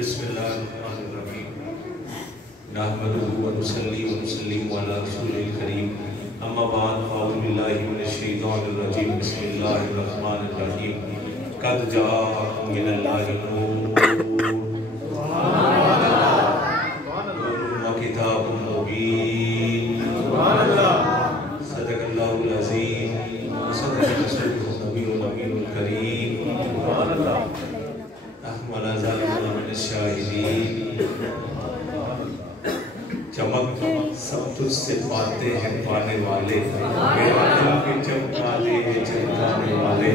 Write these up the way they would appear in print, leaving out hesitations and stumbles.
بسم اللہ الرحمن الرحیم نحمدہ و نصلی و نسلم علی رسول الکریم اما بعد فاعوذ باللہ من الشیطان الرجیم بسم اللہ الرحمن الرحیم قد جاءکم من اللہ نور و کتاب مبین صدق اللہ العظیم صدق رسولہ النبی الامین الکریم وَلَا ظَالِمُ مِنَ الشَّاهِدِينَ چمک سب تجھ سے پاتے ہیں پانے والے میرا دل کے چمکاتے ہیں چمکانے والے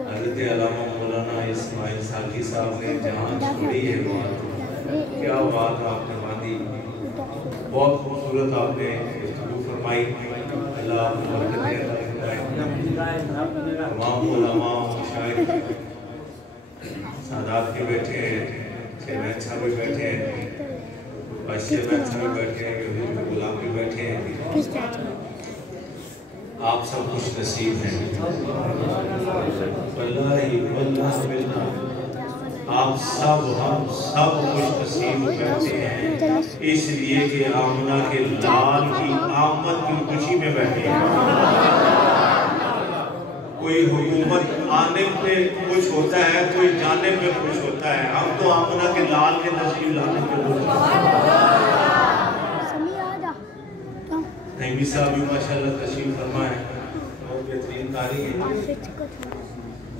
حضرت علامہ مولانا اسماعیل ساقی صاحب نے جہاں چھوڑی ہے بات کیا بات آپ نے باندھی بہت خوبصورت آپ نے گفتگو فرمائی اللہ آپ کو برکت دے تمام علماء مشائخ سادات کے بیٹھے ہیں چیمین صاحب بھی بیٹھے ہیں بادشاہ چیمین صاحب بھی بیٹھے ہیں حضور غلام بھی بیٹھے ہیں آپ سب خوش نصیب ہیں واللہ باللہ آپ سب ہم سب خوش نصیب بیٹھے ہیں اس لیے کہ آمنہ کے لال کی آمد کی خوشی میں بیٹھے ہیں کوئی حکومت آنے پہ خوش ہوتا ہے کوئی جانے پہ خوش ہوتا ہے ہم تو آمنہ کے لال کے تشریف لانے پہ خوش ہوتا ہے نعیمی صاحب بھی ماشاءاللہ تشریف فرمائے بہت بہترین تاریخ ہے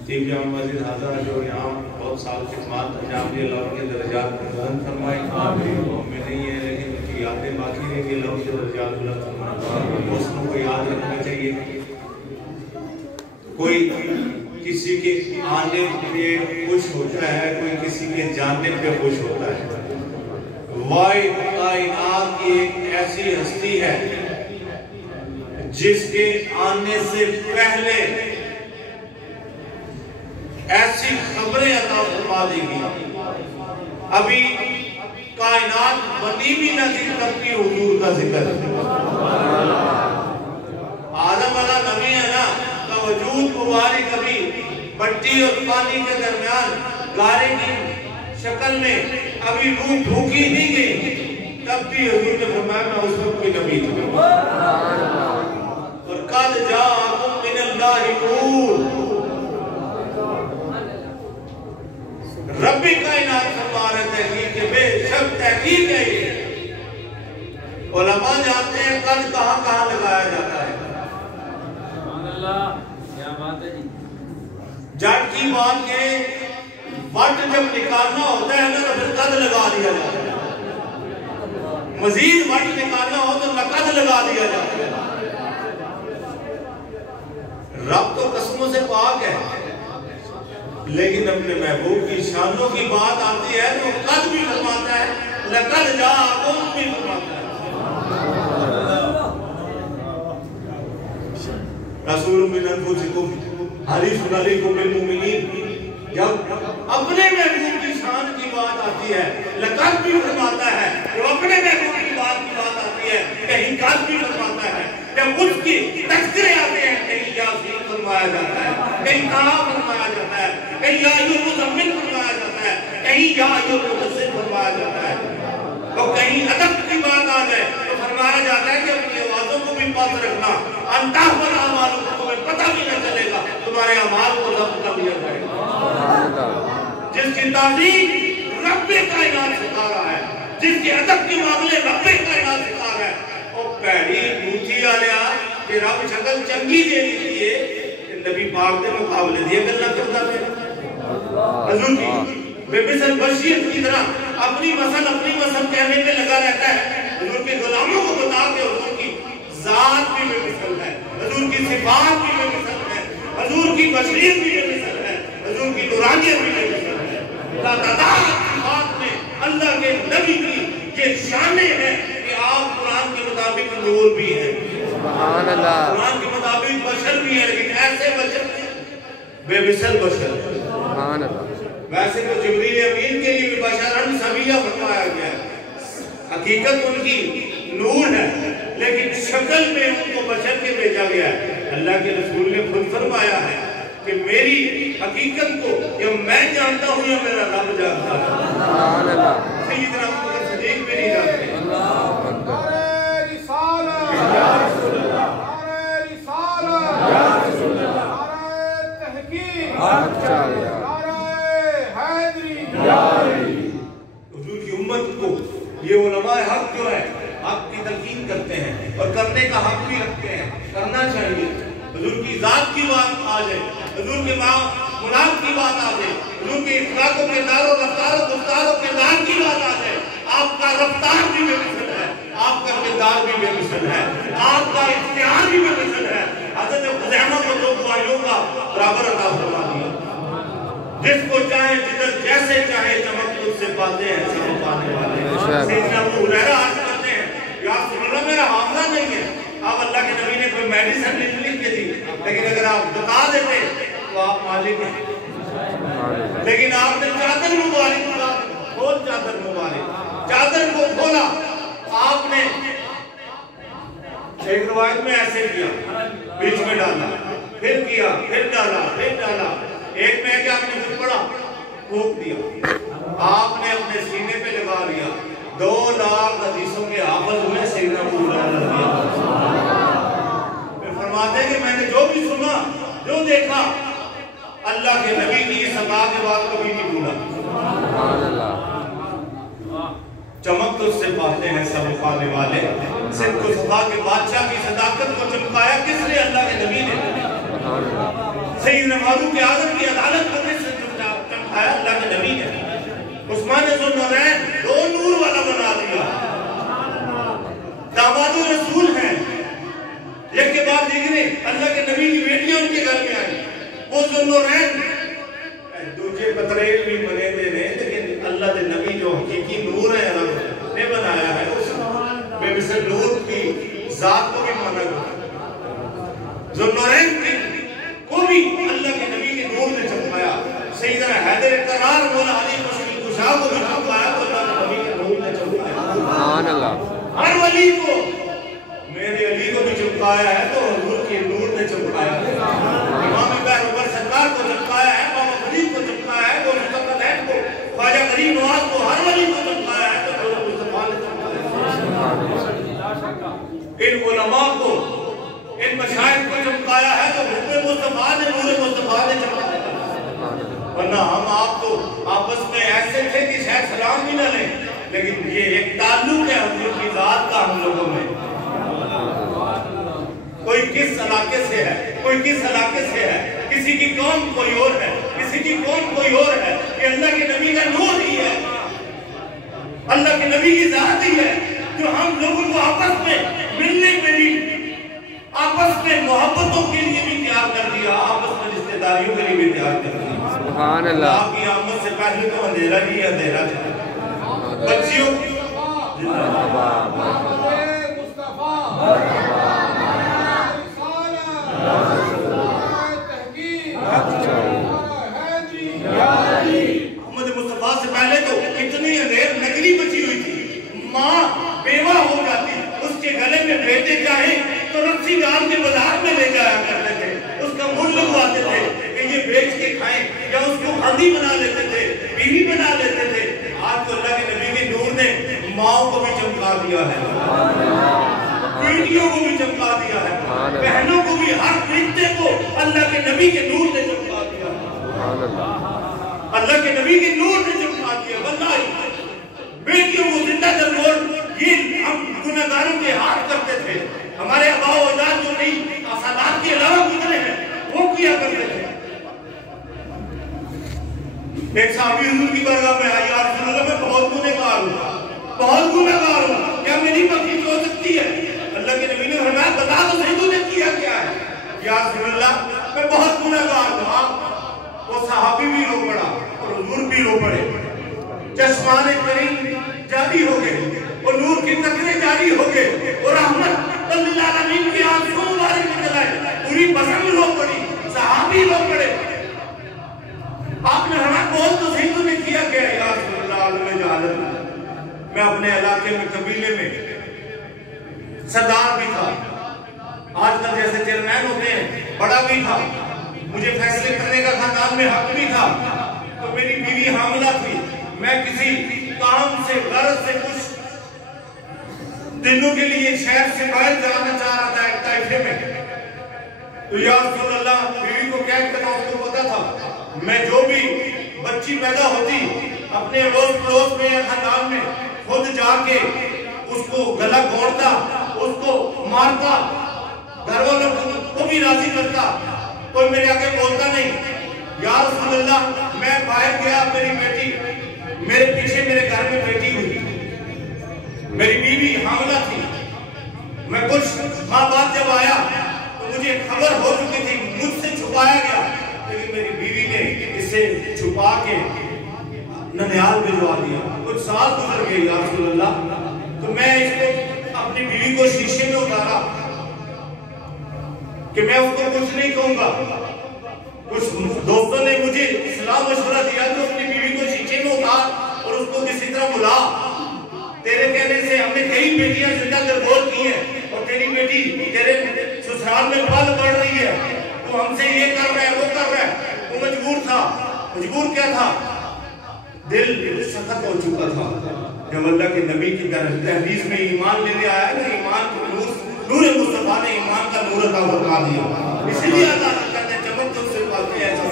چیف جامع مسجد حاضرہ جو یہاں بہت سال خدمات انجام دیے اللہ کے درجات بلند فرمائے ہمیں نہیں ہے لیکن ان کی یادیں باقی رہیں گی اللہ کے درجات بلند فرمائے حسنوں کو یاد رکھنا چاہیے کوئی کسی کے آنے پہ خوش ہوتا ہے کوئی کسی کے جانے پہ خوش ہوتا ہے واحد کائنات کی ایک ایسی ہستی ہے جس کے آنے سے پہلے ایسی خبریں عطا فرما دی گئی ابھی کائنات بنی بھی نہ کرتی حضور کا ذکر آدم علیہ نبی ہے نا وجود مبارک کبھی مٹی اور پانی کے درمیان گارے کی شکل میں ابھی روح بھوکی نہیں گئی تب بھی حضور نے فرمایا میں اس وقت کوئی نبی تھا اور قد جاءکم من اللہ نور رب کائنات فرما رہے تحقیق کہ بے شک تحقیق ہے یہ علماء جانتے ہیں قد کہاں کہاں لگایا جاتا ہے جٹ کی بات کے وٹ جب نکالنا ہوتا ہے تو پھر قد لگا دیا جاتا ہے مزید وٹ نکالنا ہو تو لقد لگا دیا جاتا ہے رب تو قسموں سے پاک ہے لیکن اپنے محبوب کی شانوں کی بات آتی ہے تو قد بھی فرماتا ہے لقد جاءکم بھی فرماتا ہے رسول من انفسکم حریص علیکم بالمؤمنین جب اپنے محبوب کی شان کی بات آتی ہے لقد بھی فرماتا ہے جب اپنے محبوب کی بات آتی ہے کہیں قد بھی فرماتا ہے جب اس کی تذکرے آتے ہیں کہیں یاسین فرمایا جاتا ہے کہیں کہا فرمایا جاتا ہے کہیں یا ایھا المزمل فرمایا جاتا ہے کہیں یا ایھا المدثر فرمایا جاتا ہے اور کہیں ادب کی بات آ جائے تو فرمایا جاتا ہے کہ اپنی آوازوں کو بھی پاس رکھنا انتہ پر اعمال کو تمہیں پتہ بھی نہ چلے گا تمہارے اعمال کو ضبط کر لیا جائے گا جس کی تعظیم رب کائنات سکھا رہا ہے جس کے ادب کے معاملے رب کائنات سکھا رہا ہے اور پیڑی بوٹھی آلیا کہ رب شکل چنگی دے دیئے کہ نبی پاک دے مقابلے دیئے گلنا کرتا ہے حضور کی بے مثل بشیر کی طرح اپنی مسل کہنے پہ لگا رہتا ہے حضور کے غلاموں کو بتا کے حضور کی ذات بھی بے مثل ہے حضور کی صفات بھی بے مثل ہے حضور کی بشریت بھی بے مثل ہے حضور کی نورانیت بھی بے مثل ہے تعداد صفات میں اللہ کے نبی کی یہ شانیں ہیں کہ آپ قرآن کے مطابق نور بھی ہیں قرآن کے مطابق بشر بھی ہیں لیکن ایسے بشر بے مثل بشر. ویسے تو جبریل امین کے لیے بھی بشرن سویہ فرمایا گیا ہے. حقیقت ان کی نور ہے لیکن شکل میں ان کو بشر کے بھیجا گیا ہے. اللہ کے رسول نے خود فرمایا ہے کہ میری حقیقت کو یا میں جانتا ہوں یا میرا رب جانتا ہے. سیدنا ابو بکر صدیق بھی نہیں جانتے. حضور کی امت کو یہ علماء حق جو ہے حق کی تلقین کرتے ہیں اور کرنے کا حق بھی رکھتے ہیں, کرنا چاہیے. حضور کی ذات کی بات آ جائے, حضور کے مناف کی بات آ جائے, حضور کے اخلاق و کردار و رفتار و گفتار و کردار کی بات آ جائے. آپ کا رفتار بھی بے مثل ہے, آپ کا کردار بھی بے مثل ہے, آپ کا اختیار بھی بے مثل ہے. حضرت خزیمہ کو دو گواہیوں کا برابر عطا فرما دیا. جس کو چاہے جدھر جیسے چاہے چمک اس سے پاتے ہیں سب پانے والے. سیدنا ابو ہریرہ عرض کرتے ہیں یا رسول اللہ میرا حافظہ نہیں ہے. آپ اللہ کے نبی نے کوئی میڈیسن نہیں لکھ کے دی لیکن اگر آپ بتا دیتے تو آپ مالک ہیں. لیکن آپ نے چادر مبارک کھول, چادر مبارک, چادر کو کھولا. آپ نے ایک روایت میں ایسے کیا, بیچ میں ڈالا, پھر کیا, پھر ڈالا, پھر ڈالا. ایک میں کہ آپ نے خود پڑا, پھونک دیا, آپ نے اپنے سینے پہ لگا لیا. 2 لاکھ حدیثوں کے حافظ ہوئے سیدنا ابو ہریرہ. پھر فرماتے ہیں کہ میں نے جو بھی سنا, جو دیکھا, اللہ کے نبی کی اس عطا کے بعد کبھی نہیں بھولا. چمک تو اس سے پاتے ہیں سب پانے والے. صرف کو صفا کے بادشاہ کی صداقت کو چمکایا کس نے؟ اللہ کے نبی نے. سیدنا فاروق اعظم کی عدالت کو کس نے چمکایا؟ اللہ کے نبی نے. عثمان ذوالنورین 2 نور والا بنا دیا. داماد رسول ہیں, ایک کے بعد دیکھنے اللہ کے نبی کی بیٹیاں ان کے گھر میں آئی. وہ ذوالنورین دوجے پتریل بھی بنے دے رہے لیکن اللہ کے نبی جو حقیقی نور ہے رب نے بنایا ہے, اس بے مثل نور کی ذات کو بھی مانا گیا. ذوالنورین کو بھی اللہ کے نبی کے نور نے چمکایا. سیدنا حیدر قرار مولا علی مشکل کشا کو بھی چمکایا تو اللہ کے نبی کے نور نے چمکایا. ہر ولی کو, میرے علی کو بھی چمکایا ہے تو حضور کے نور نے چمکایا. امام پیغمبر سرکار کو چمکایا ہے, بابا فرید کو چمکایا ہے, وہ مصطفی کو, خواجہ غریب نواز کو, ہر ولی کو چمکایا ہے تو حضور مصطفیٰ نے چمکایا. ان علماء کو, ان مشاہد کو چمکایا ہے تو حضور مصطفیٰ نے, نور مصطفیٰ نے چمکایا. ورنہ ہم آپ کو آپس میں ایسے تھے کہ شاید سلام بھی نہ لیں, لیکن یہ ایک تعلق ہے حضور کی ذات کا ہم لوگوں میں. کوئی کس علاقے سے ہے, کوئی کس علاقے سے ہے, کسی کی قوم کوئی اور ہے, کسی کی قوم کوئی اور ہے. یہ اللہ کے نبی کا نور ہی ہے, اللہ کے نبی کی ذات ہی ہے جو ہم لوگوں کو آپس میں ملنے کے لیے, آپس میں محبتوں کے لیے بھی تیار کر دیا, آپس میں رشتہ داریوں کے لیے بھی تیار کر دیا. سبحان اللہ. آپ کی آمد سے پہلے تو اندھیرا ہی اندھیرا تھا. بچیوں کی محمد مصطفیٰ سے پہلے تو اتنی اندھیر نگری بچی ہوئی تھی. ماں بیوہ ہو جاتی, اس کے گلے میں بیٹے چاہیں تو رسی ڈال کے بازار میں لے جایا کرتے تھے, اس کا منہ لگواتے تھے کہ یہ بیچ کے کھائیں, یا اس کو ہندی بنا لیتے تھے, بیوی بنا لیتے تھے. آج تو اللہ کے نبی کے نور نے ماؤں کو بھی چمکا دیا ہے, بیٹیوں کو بھی چمکا دیا ہے, بہنوں کو بھی, ہر رشتے کو اللہ کے نبی کے نور نے چمکا دیا ہے. اللہ کے نبی کے نور نے چمکا دیا. واللہ بیٹیوں کو زندہ درگور یہ ہم گناہگاروں کے ہاتھ کرتے تھے. ہمارے آباء و اجداد جو نہیں آسادات کے علاوہ گزرے ہیں وہ کیا کرتے تھے. ایک صحابی حضور کی بارگاہ میں آئی, یا رسول اللہ میں بہت گنہگار ہوں, بہت گنہگار ہوں, کیا میری بخشش ہو سکتی ہے؟ اللہ کے نبی نے فرمایا بتا تو صحیح تو نے کیا کیا ہے. یا رسول اللہ میں بہت گنہگار ہوں. وہ صحابی بھی رو پڑا اور حضور بھی رو پڑے. چشمان کریم جاری ہو گئے, اور نور کی قطریں جاری ہو گئے, اور رحمت اللہ العالمین کی آنکھوں مبارک نکل آئے, پوری بسم सहाबी लोग पड़े। आपने हमारा बहुत तो सही तूने किया क्या या रसूलल्लाह आलम जहालत। मैं अपने इलाके में कबीले में सरदार भी था, आजकल जैसे चेयरमैन होते हैं, बड़ा भी था, मुझे फैसले करने का खानदान में हक भी था। तो मेरी बीवी हामिला थी, मैं किसी काम से गरज से कुछ दिनों के लिए शहर से बाहर जाना चाह रहा था एक ताइफे में। तो या रसूल अल्लाह बीवी को क्या कहता, उसको पता था मैं जो भी बच्ची पैदा होती अपने रोज पड़ोस में या खानदान में खुद जाके उसको गला घोंटता, उसको मारता, घर वालों को भी राजी करता, कोई मेरे आगे बोलता नहीं। या रसूल अल्लाह मैं बाहर गया, मेरी बेटी मेरे पीछे मेरे घर में बैठी हुई, मेरी बीवी हामिला थी। मैं कुछ माह बाद जब आया तो मुझे खबर हो चुकी थी, मुझसे छुपाया गया, लेकिन मेरी बीवी ने इसे छुपा के ननिहाल भिजवा दिया। कुछ साल गुजर गए या रसूल अल्लाह, तो मैं इसको अपनी बीवी को शीशे में उतारा कि मैं उसको कुछ नहीं कहूंगा। कुछ दोस्तों ने मुझे सलाह मशवरा दिया कि अपनी बीवी को शीशे में उतार और उसको किसी तरह बुला, तेरे कहने से हमने कई बेटियां जिंदा दरगोर की हैं और तेरी बेटी तेरे ससुराल में पल बढ़ रही है, तो हमसे ये कर रहा है वो कर रहा है। वो मजबूर था। मजबूर क्या था? दिल सख्त हो चुका था। जब अल्लाह के नबी की तहरीज में ईमान लेने आया ना, ईमान को नूर मुस्तफा ने ईमान का नूर अता फरमा दिया। इसलिए अल्लाह कहते हैं चमक तो से पाते हैं ऐसा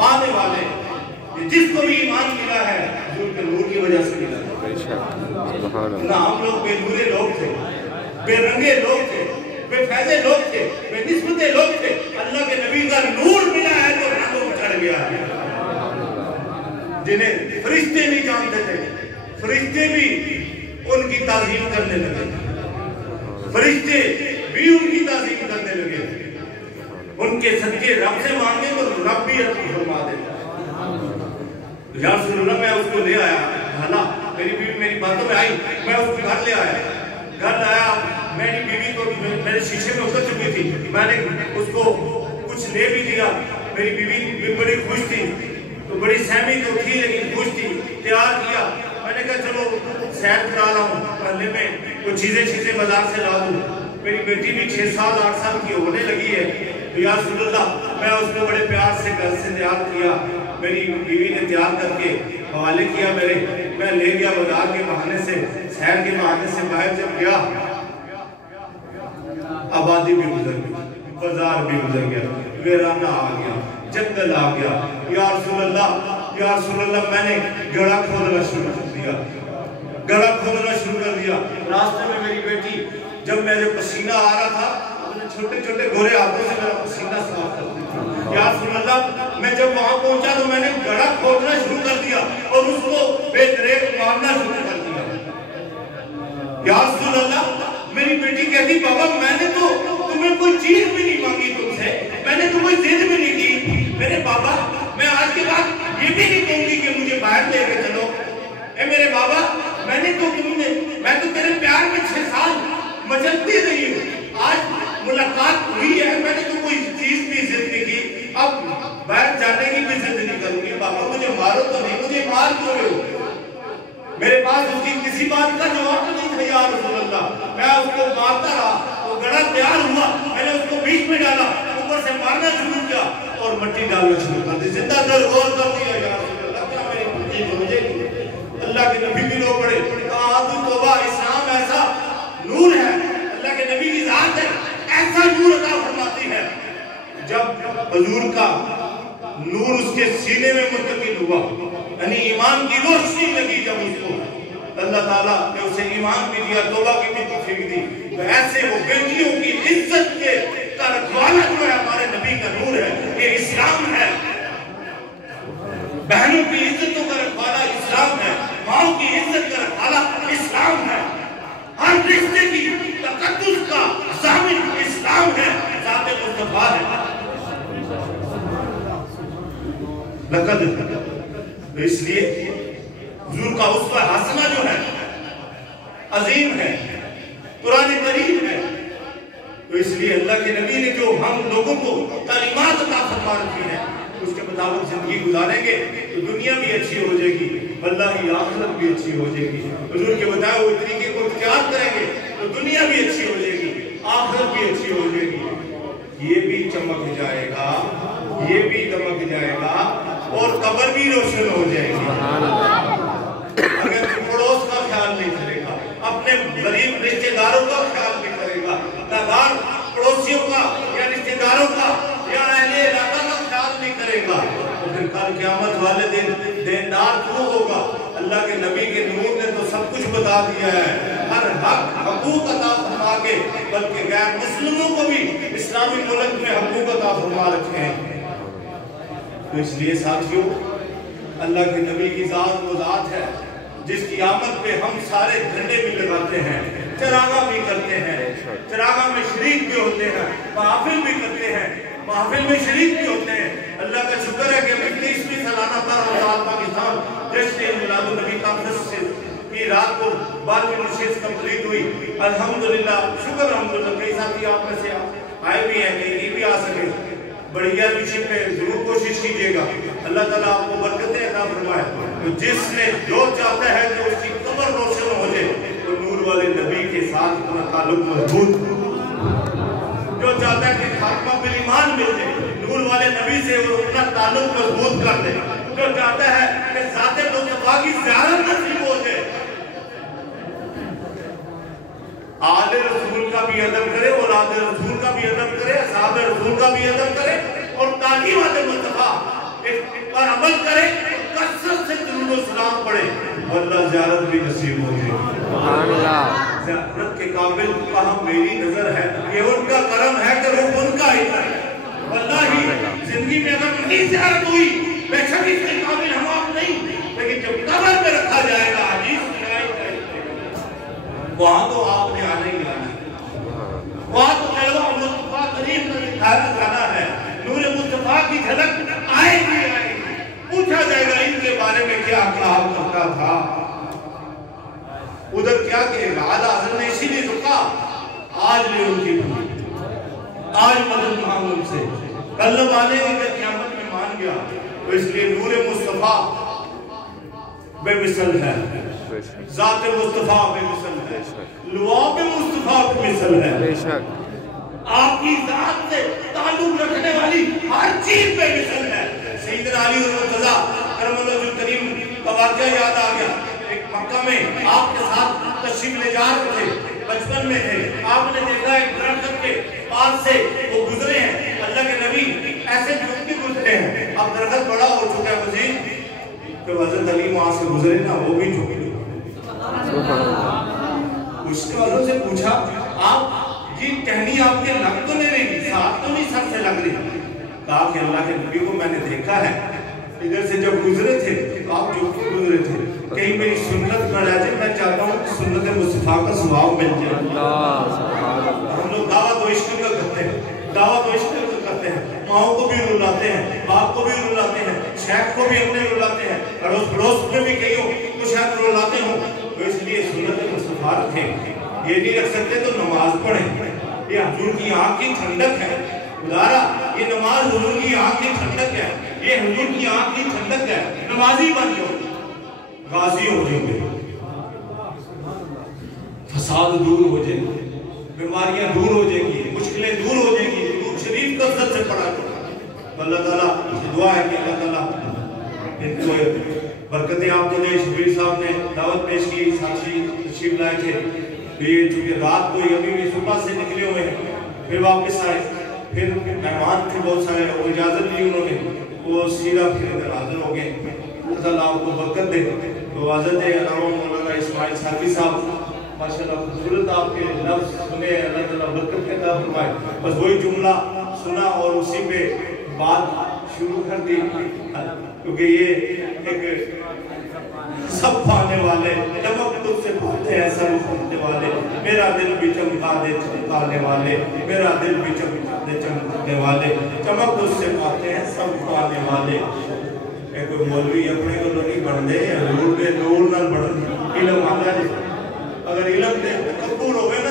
पाने वाले, जिसको भी ईमान मिला है हुजूर के नूर की वजह से मिला। ना हम लोग बेनूरे लोग थे, बेरंगे लोग थे, बेफैज़े लोग थे, बेनिस्बते लोग थे। अल्लाह के नबी का नूर मिला है तो रंगों में चढ़ गया है। जिन्हें फरिश्ते नहीं जानते थे, फरिश्ते भी उनकी ताज़ीम करने लगे, फरिश्ते भी उनकी ताज़ीम करने लगे। उनके सच्चे रब से मांगे तो रब भी अता फरमा देता। या रसूल अल्लाह मैं उसको ले आया, ढाला, मेरी बीवी मेरी बातों में आई, मैं उसको घर ले आया। घर लाया, मेरी बीवी को मेरे शीशे में उतर चुकी थी, मैंने उसको कुछ ले भी दिया। मेरी बीवी बड़ी खुश थी, तो बड़ी सहमी तो थी लेकिन खुश थी। तैयार किया, मैंने कहा चलो सैर करा लाऊं, पहले में कुछ चीजें बाजार से ला दूं। मेरी बेटी भी 6 साल 8 साल की होने लगी है। तो या रसूल अल्लाह मैं उसको बड़े प्यार से घर से तैयार किया, मेरी बीवी ने तैयार करके हवाले किया मेरे। मैं ले गया बाजार के बहाने से, शहर के बहाने से बाहर जब गया, आबादी भी गुजर गई, बाजार भी गुजर गया, वीराना आ गया, जंगल आ गया। या रसूल अल्लाह मैंने गड़ा खोदना शुरू कर दिया, गड़ा खोदना शुरू कर दिया। रास्ते में मेरी बेटी जब मैं पसीना आ रहा था, छोटे छोटे गोरे हाथों से मेरा पसीना साफ करती थी। या रसूल अल्लाह मैं जब वहां पहुंचा तो मैंने गड़ा खोदना शुरू कर दिया और उसको बेदरेक मारना शुरू कर दिया। या रसूल अल्लाह मेरी बेटी कहती बाबा मैंने तो तुम्हें कोई चीज भी नहीं मांगी तुमसे, मैंने तो कोई जिद भी नहीं की। मेरे बाबा मैं आज के बाद ये भी नहीं कहूंगी कि मुझे बाहर लेके चलो। ए मेरे बाबा मैं तो तेरे प्यार में 6 साल मचलती रही हूँ, आज मुलाकात हुई है, मैंने तो कोई चीज भी जिद नहीं की, अब बाहर जाने की भी जिद नहीं करूंगी। बाबा मुझे मारो तो नहीं, मुझे मार क्यों रहे हो? मेरे पास उसकी किसी बात का जवाब नहीं था। या रसूल अल्लाह मैं उसको मारता रहा, वो गड़ा तैयार हुआ, मैंने उसको बीच में डाला, ऊपर से मारना शुरू किया और मिट्टी डालना शुरू कर दी, जिंदा दरगोर कर दिया। या रसूल अल्लाह क्या मेरी बेटी हो जाएगी? अल्लाह के नबी भी लोग बड़े तौबा, इस्लाम ऐसा नूर है, अल्लाह के नबी की जात है, ऐसा नूर अता फरमाती है। जब हुजूर का नूर उसके सीने में मुंतकिल हुआ, यानी ईमान की रोशनी लगी, जब उसको अल्लाह ताला ने उसे ईमान भी दिया, तौबा की भी तौफीक दी, तो ऐसे वो बेटियों की इज्जत के का रखवाला जो है हमारे नबी का नूर है, ये इस्लाम है। बहनों की इज्जतों का रखवाला इस्लाम है, माओ की इज्जत का रखवाला इस्लाम है, हर रिश्ते की तकद्दुस का ज़ामिन इस्लाम है, ज़ात मुस्तफा है। तो इसलिए हुजूर का उसवा हसना जो है अजीम है, कुरान करीम है। तो इसलिए अल्लाह के नबी ने जो हम लोगों को तालीमात अता फरमा रखी हैं उसके मुताबिक जिंदगी गुजारेंगे तो दुनिया भी अच्छी हो जाएगी, अल्लाह की आखिरत भी अच्छी हो जाएगी। हुजूर के बताए हुए तरीके को इख्तियार करेंगे तो दुनिया भी अच्छी हो जाएगी, आखिरत भी अच्छी हो जाएगी। ये भी चमक जाएगा, ये भी दमक जाएगा और कब्र भी रोशन हो जाएगी। अगर पड़ोस का ख्याल नहीं करेगा, अपने गरीब रिश्तेदारों का ख्याल नहीं करेगा, नादार पड़ोसियों का या रिश्तेदारों का या अहले इलाका का ख्याल नहीं करेगा, तो फिर कल क़यामत वाले दिन देनदार क्यों होगा? अल्लाह के नबी के नूर ने तो सब कुछ बता दिया है, हर हक हकूक अता फरमा के, बल्कि गैर मुस्लिमों को भी इस्लामी मुल्क में हकूक अता फरमा रखे हैं। तो इसलिए साथियों, अल्लाह के नबी की ज़ात वो ज़ात है जिसकी आमद पे हम सारे झंडे भी लगाते हैं, चरागा भी करते हैं, चरागा में शरीक भी होते हैं, महफिल भी करते हैं, महफिल में शरीक भी होते हैं। अल्लाह का शुक्र है कि 21वीं सालाना पाकिस्तान जश्न मिलादुन नबी कॉन्फ्रेंस की रात को 12वीं नशिस्त कंप्लीट हुई। अल्हम्दुलिल्लाह, शुक्र अल्हम्दुलिल्लाह। कई साथी आप में से आए भी हैं, कहीं नहीं भी आ सके, बढ़िया विषय पे जरूर कोशिश कीजिएगा। अल्लाह ताला आपको बरकतें अता फरमाए। तो जिसने जो चाहता है कि उसकी कब्र रोशन हो जाए तो नूर वाले नबी के साथ अपना ताल्लुक मजबूत, जो चाहता है कि खात्मा बिल ईमान मिल जाए नूर वाले नबी से वो अपना ताल्लुक मजबूत कर दे, जो चाहता है कि ज़ाते मुस्तफा की ज़ियारत नसीब हो जाए, आले रसूल का भी अदब करे, औलाद रसूल का भी अदब करे, असहाब रसूल का भी अदब करे और तालीम वाले मुस्तफा पर अमल करे, कसरत से दुरूद व सलाम पढ़े, अल्लाह ज़ियारत भी नसीब हो जाए। सुभान अल्लाह। ज़ियारत के काबिल कहाँ मेरी नजर है, ये उनका करम है कि वो उनका ही है। वल्लाही जिंदगी में अगर नहीं ज़ियारत हुई, बेशक इसके काबिल हम आप नहीं, लेकिन जब कब्र में रखा जाएगा हदीस वहाँ तो आपने आने ही आना है, वहाँ तो जलवा मुस्तफा करीम का दिखाया जाना है, नूर मुस्तफा की झलक आएगी आएगी। पूछा जाएगा इनके बारे में क्या कहा करता था, उधर क्या कहेगा? आला हज़रत ने इसीलिए तो कहा आज ले उनकी आज मदद मांग उनसे, कल माने अगर क़यामत में मान गया तो इसलिए नूर मुस्तफा बेमिसल है, ज़ात मुस्तफा बेमिसल है, लुआब मुस्तफा बेमिसल है, आपकी ज़ात से ताल्लुक रखने वाली हर चीज बेमिसल है। सैयदना अली और मुर्तज़ा करमल्लाहु वजहुल करीम का वाक़या याद आ गया। एक मक्का में आपके साथ तशरीफ ले जा रहे थे, बचपन में थे, आपने देखा एक दरख्त के पास से वो गुजरे हैं, अल्लाह के नबी ऐसे झुक गुजरे हैं, अब दरख्त बड़ा हो चुका है वज़ीर, तो हज़रत अली वहां से गुजरे ना, वो भी झुक गए। उसके वालों से पूछा आप ये टहनी आपके लग तो नहीं रही, साथ तो नहीं सर से लग रही? कहा कि अल्लाह के नबी को मैंने देखा है, इधर से जब गुजरे थे तो आप जो गुजरे थे, कहीं मेरी सुन्नत न रह जाए, मैं चाहता हूँ सुन्नत मुस्तफा का स्वभाव मिल जाए। हम लोग दावा तो इश्क का करते हैं, दावा तो इश्क का करते हैं, माओ को भी रुलाते हैं, बाप को भी रुलाते हैं, शेख को भी अपने रुलाते हैं, अड़ोस पड़ोस में भी कहीं हो तो शायद रुलाते हो, तो इसलिए सुन्नत मुस्तफा रखें। ये नहीं रख सकते तो नमाज पढ़ें, ये हुजूर की आँख की ठंडक है। उदारा ये नमाज हुजूर की आँख की ठंडक है, ये हुजूर की आँख की ठंडक है। नमाजी बन जाओ, गाजी हो जाएंगे, फसाद दूर हो जाएंगे, बीमारियां दूर हो जाएंगी, मुश्किलें दूर हो जाएंगी। दुरूद शरीफ कसरत से पढ़ा करो। अल्लाह ताला से दुआ है कि अल्लाह ताला इनको बरकतें आपको दे। शबीर साहब ने दावत पेश की, साक्षी तशरीफ लाए थे, ये चूंकि रात को अभी भी सुबह से निकले हुए हैं, फिर वापस आए, फिर मेहमान थे बहुत सारे, वो इजाजत ली उन्होंने, वो सीधा फिर हाजिर हो गए। अल्लाह ताला आपको बरकत दे। तो हज़रत अल्लामा मौलाना इस्माइल साकी साहब माशाल्लाह खूबसूरत आपके लफ्ज़ सुने, अल्लाह ताला बरकत अता फरमाए। बस वही जुमला सुना और उसी पे बात शुरू कर दी, क्योंकि ये एक सब पाने वाले चमक तुझसे पाते हैं, सब पाने वाले, मेरा दिल भी चमका दे चमकाने वाले, मेरा दिल भी चमका दे चमकाने वाले, चमक तुझसे पाते हैं सब पाने वाले। एक मौलवी अपने को नहीं बनते, नूर नाल बढ़ इलम आता है। अगर इलम दे कबूल होवे ना